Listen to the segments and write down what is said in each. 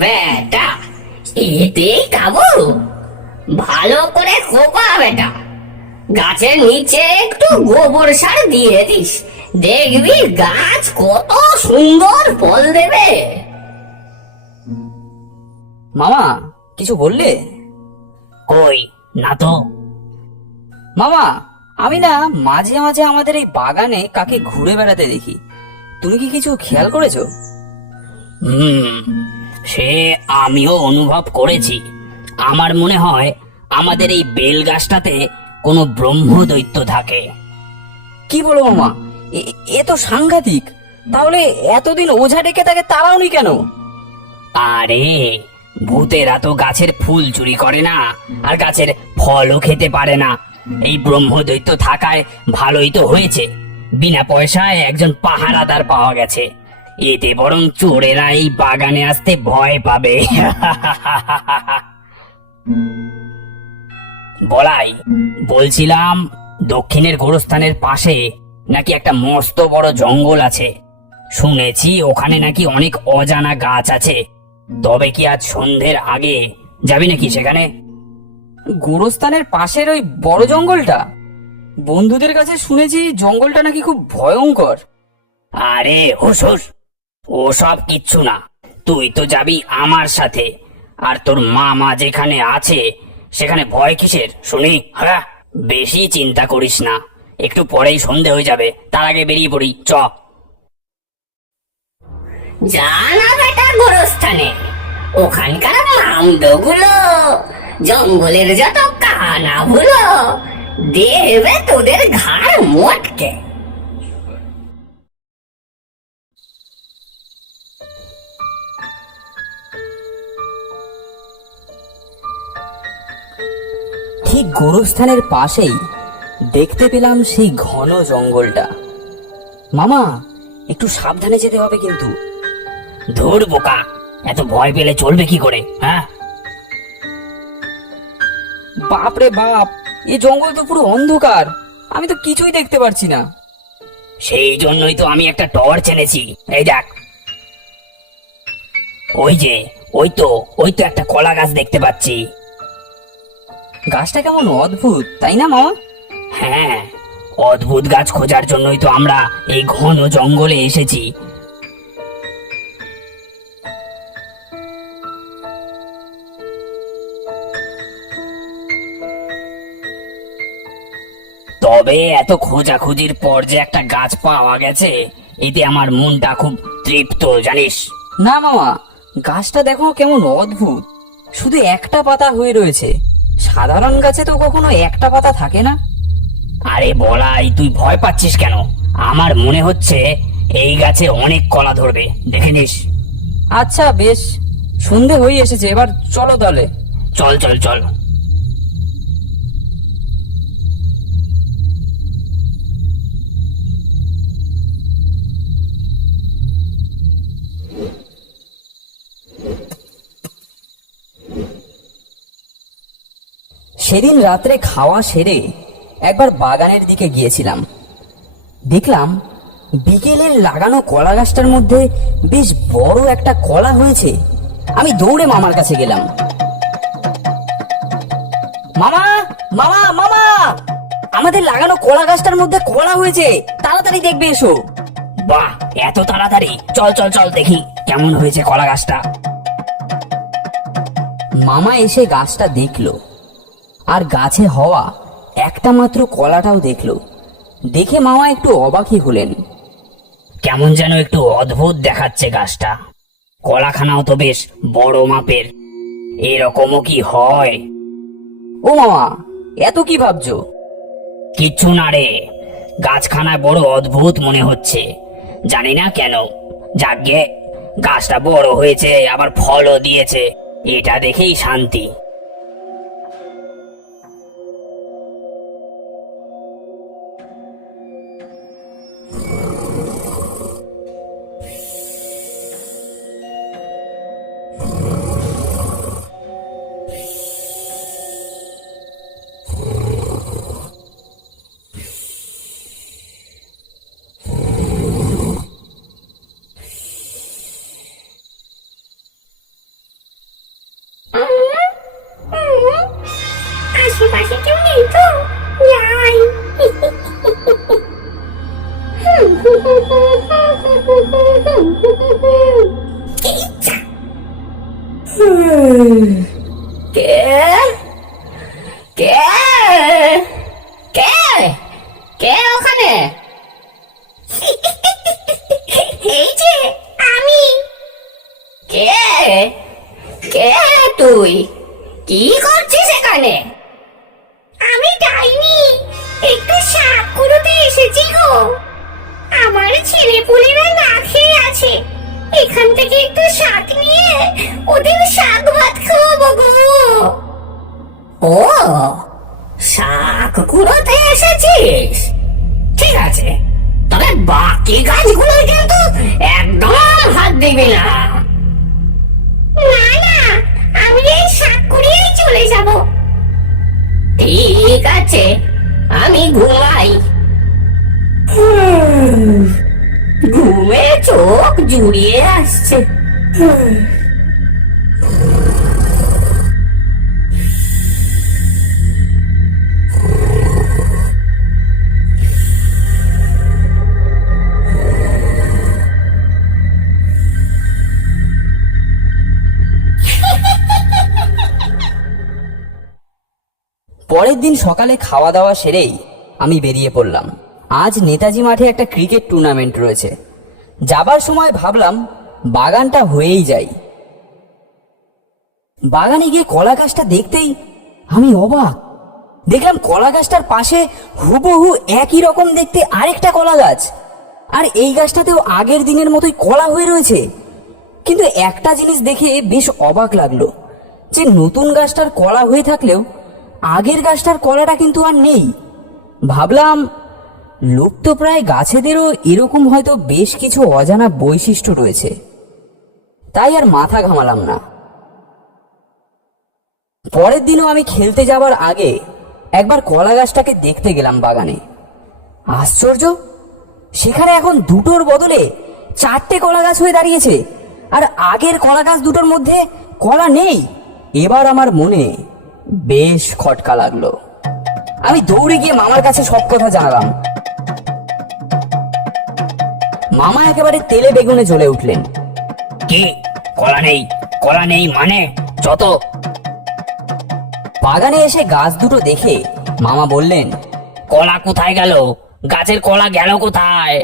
বেটা, এতেই খাবো? ভালো করে খোপা বেটা, গাছের নিচে একটু গোবর সার দিয়ে দিস, দেখবি গাছ কত সুন্দর ফল দেবে। মামা, কিছু বললে? কই না তো। মামা, আমি না মাঝে মাঝে আমাদের এই বাগানে কাকে ঘুরে বেড়াতে দেখি। তুমি কি কিছু খেয়াল করেছো? সে আমিও অনুভব করেছি। আমার মনে হয় আমাদের এই বেল গাছটাতে কোনো ব্রহ্মদৈত্য থাকে। কি বলো মামা, এ তো সাংঘাতিক। তাহলে এতদিন ওঝা ডেকে তাকে তাড়াওনি কেন? আরে, ভূতেরা তো গাছের ফুল চুরি করে না, আর গাছের ফলও খেতে পারে না। এই ব্রহ্মদৈত্য থাকায় ভালোই তো হয়েছে, বিনা পয়সায় একজন পাহারাদার পাওয়া গেছে। এতে বরং চোরেরা এই বাগানে আসতে ভয় পাবে। বলাই, বলছিলাম দক্ষিণের গোরস্থানের পাশে নাকি একটা মস্ত বড় জঙ্গল আছে। শুনেছি ওখানে নাকি অনেক অজানা গাছ আছে। তবে কি আজ সন্ধ্যের আগে যাবি নাকি সেখানে? গোরস্থানের পাশের ওই বড় জঙ্গলটা? বন্ধুদের কাছে শুনেছি জঙ্গলটা নাকি খুব ভয়ঙ্কর। আরে হুস হুস, ওসব কিচ্ছু না। তুই তো যাবি আমার সাথে, আর তোর মামা যেখানে আছে সেখানে ভয় কিসের শুনি? হ্যাঁ, বেশি চিন্তা করিস না, একটু পরেই সন্ধে হয়ে যাবে, তার আগে বেরিয়ে পড়ি, চ। জানা বেটা গোরস্থানে, ওখানকার মামদগুলো, জঙ্গলের যত কানাগুলো দেবে তোদের ঘাড় মোটকে। ঠিক গোরস্থানের পাশেই দেখতে পেলাম সেই ঘন জঙ্গলটা। মামা, একটু সাবধানে যেতে হবে কিন্তু। ধুর বোকা, এত ভয় পেলে চলবে কি করে? হ্যাঁ, বাপরে বাপ, এই জঙ্গল তো পুরো অন্ধকার, আমি তো কিছুই দেখতে পারছি না। সেই জন্যই তো আমি একটা টর্চ এনেছি। এই দেখ, ওই যে, ওই তো একটা কলা গাছ দেখতে পাচ্ছি। গাছটা কেমন অদ্ভুত, তাই না মামা? হ্যাঁ, অদ্ভুত গাছ খোঁজার জন্যই তো আমরা এই ঘন জঙ্গলে এসেছি। তবে এত খোঁজাখুঁজির পর যে একটা গাছ পাওয়া গেছে, এতে আমার মনটা খুব তৃপ্ত, জানিস। না মামা, গাছটা দেখো কেমন অদ্ভুত, শুধু একটা পাতা হয়ে রয়েছে। সাধারণ গাছে তো কখনো একটা পাতা থাকে না। আরে বলাই, তুই ভয় পাচ্ছিস কেন? আমার মনে হচ্ছে এই গাছে অনেক কলা ধরবে, দেখে নিস। আচ্ছা বেশ, সন্ধে হয়ে এসেছে, এবার চলো তাহলে। চল চল চল। সেদিন রাত্রে খাওয়া সেরে একবার বাগানের দিকে গিয়েছিলাম। দেখলাম বিকেলের লাগানো কলা গাছটার মধ্যে বেশ বড় একটা কলা হয়েছে। আমি দৌড়ে মামার কাছে গেলাম। মামা, মামা, মামা, আমাদের লাগানো কলা গাছটার মধ্যে কলা হয়েছে, তাড়াতাড়ি দেখবে এসো। বাহ, এত তাড়াতাড়ি? চল চল চল, দেখি কেমন হয়েছে কলা গাছটা। মামা এসে গাছটা দেখলো, আর গাছে হওয়া একটা মাত্র কলাটাও দেখলো। দেখে মামা একটু অবাকই হলেন। কেমন যেন একটু অদ্ভুত দেখাচ্ছে গাছটা। কলাখানাও তো বেশ বড় মাপের, এরকমও কি হয়? ও মামা, এত কি ভাবছো? কিচ্ছু না রে, গাছখানা বড় অদ্ভুত মনে হচ্ছে, জানি না কেন। যাকগে, গাছটা বড় হয়েছে, আবার ফলও দিয়েছে, এটা দেখেই শান্তি। কে তুই? কি করছিস এখানে? আমি ডাইনি, একটু শাক কুড়োতে এসেছি গো। আমার ছেলে পুলেরা না খেয়ে আছে, এখান থেকে একটু শাক নিয়ে ওদের শাক ভাত খাওয়াবো গো। ও, শাক কুড়োতে এসেছিস? ঠিক আছে, তবে বাকি গাছগুলো কিন্তু একদম হাত দিবি না। না না, আমি এই শাক কুড়িয়েই চলে যাব। ঠিক আছে, আমি ঘুমাই। ঘুমে চোখ জুড়িয়ে আসছে। পরের দিন সকালে খাওয়া দাওয়া সেরেই আমি বেরিয়ে পড়লাম। আজ নেতাজি মাঠে একটা ক্রিকেট টুর্নামেন্ট রয়েছে। যাবার সময় ভাবলাম বাগানটা হয়েই যাই। বাগানে গিয়ে কলা গাছটা দেখতেই আমি অবাক। দেখলাম কলা গাছটার পাশে হুবহু একই রকম দেখতে আরেকটা কলা গাছ, আর এই গাছটাতেও আগের দিনের মতোই কলা হয়ে রয়েছে। কিন্তু একটা জিনিস দেখে বেশ অবাক লাগলো, যে নতুন গাছটার কলা হয়ে থাকলেও আগের গাছটার কলাটা কিন্তু আর নেই। ভাবলাম লুপ্তপ্রায় গাছেদেরও এরকম হয়তো বেশ কিছু অজানা বৈশিষ্ট্য রয়েছে। তাই আর মাথা ঘামালাম না। পরের দিনও আমি খেলতে যাবার আগে একবার কলা গাছটাকে দেখতে গেলাম বাগানে। আশ্চর্য, সেখানে এখন দুটোর বদলে 4টে কলা গাছ হয়ে দাঁড়িয়েছে, আর আগের কলা গাছ দুটোর মধ্যে কলা নেই। এবার আমার মনে বেশ খটকা লাগলো। আমি দৌড়ে গিয়ে মামার কাছে সব কথা জানালাম। মামা একেবারে তেলে বেগুনে জ্বলে উঠলেন। কি, কলা নেই? কলা নেই মানে যত। বাগানে এসে গাছ দুটো দেখে মামা বললেন, কলা কোথায় গেল? গাছের কলা গেল কোথায়?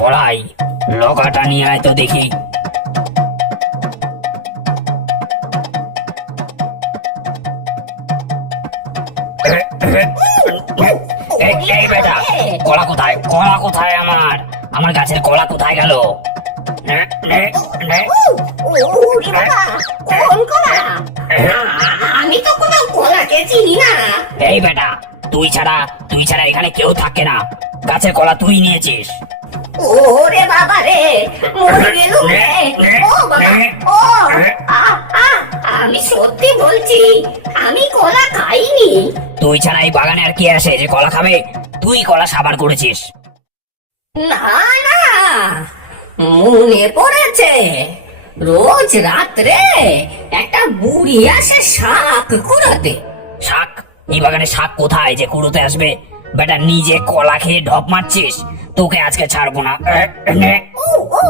বড়াই, লগাটা নিয়ে আয় তো দেখি। এই বেটা, কলা কোথায়? কলা কোথায়? আমার গাছের কলা কোথায় গেল? ওরে বাবা, কোন কলা? আমি তো কোনো কলাকে চিনি না। এই বেটা, তুই ছাড়া এখানে কেউ থাকে না। গাছের কলা তুই নিয়েছিস। ওরে বাবা রে, মরে গেলুম রে। ও বাবা, ও আমি সত্যি বলছি, আমি কলা খাইনি। তুই ছাড়া এই বাগানে আর কে আসে যে কলা খাবে? তুই কলা সাবার করেছিস। না না, মনে পড়েছে, রোজ রাত্রে একটা বুড়ি আসে শাক কুড়াতে। শাক? এই বাগানে শাক কোথায় যে কুড়োতে আসবে? বেটা, নিজে কলা খেয়ে ঢপ মারছিস। তোকে আজকে ছাড়বো না। ও, ও,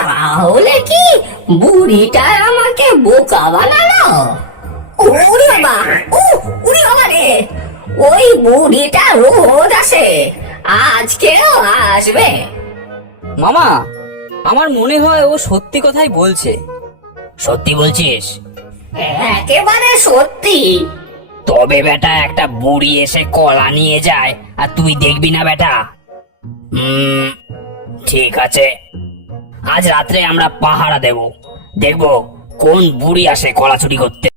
তাহলে কি বুড়িটা আমাকে বোকা বানালো? ওরে বাবা, ওরে বাবা রে, ওই বুড়িটা রোজ আসে, আজকেও আসবে। মামা, আমার মনে হয় ও সত্যি কথাই বলছে। সত্যি বলছিস? একেবারে সত্যি। তবে বেটা, একটা বুড়ি এসে কলা নিয়ে যায় আর তুই দেখবি না বেটা? ঠিক আছে, আজ রাত্রে আমরা পাহারা দেব। দেখবো কোন বুড়ি আসে কলা চুরি করতে।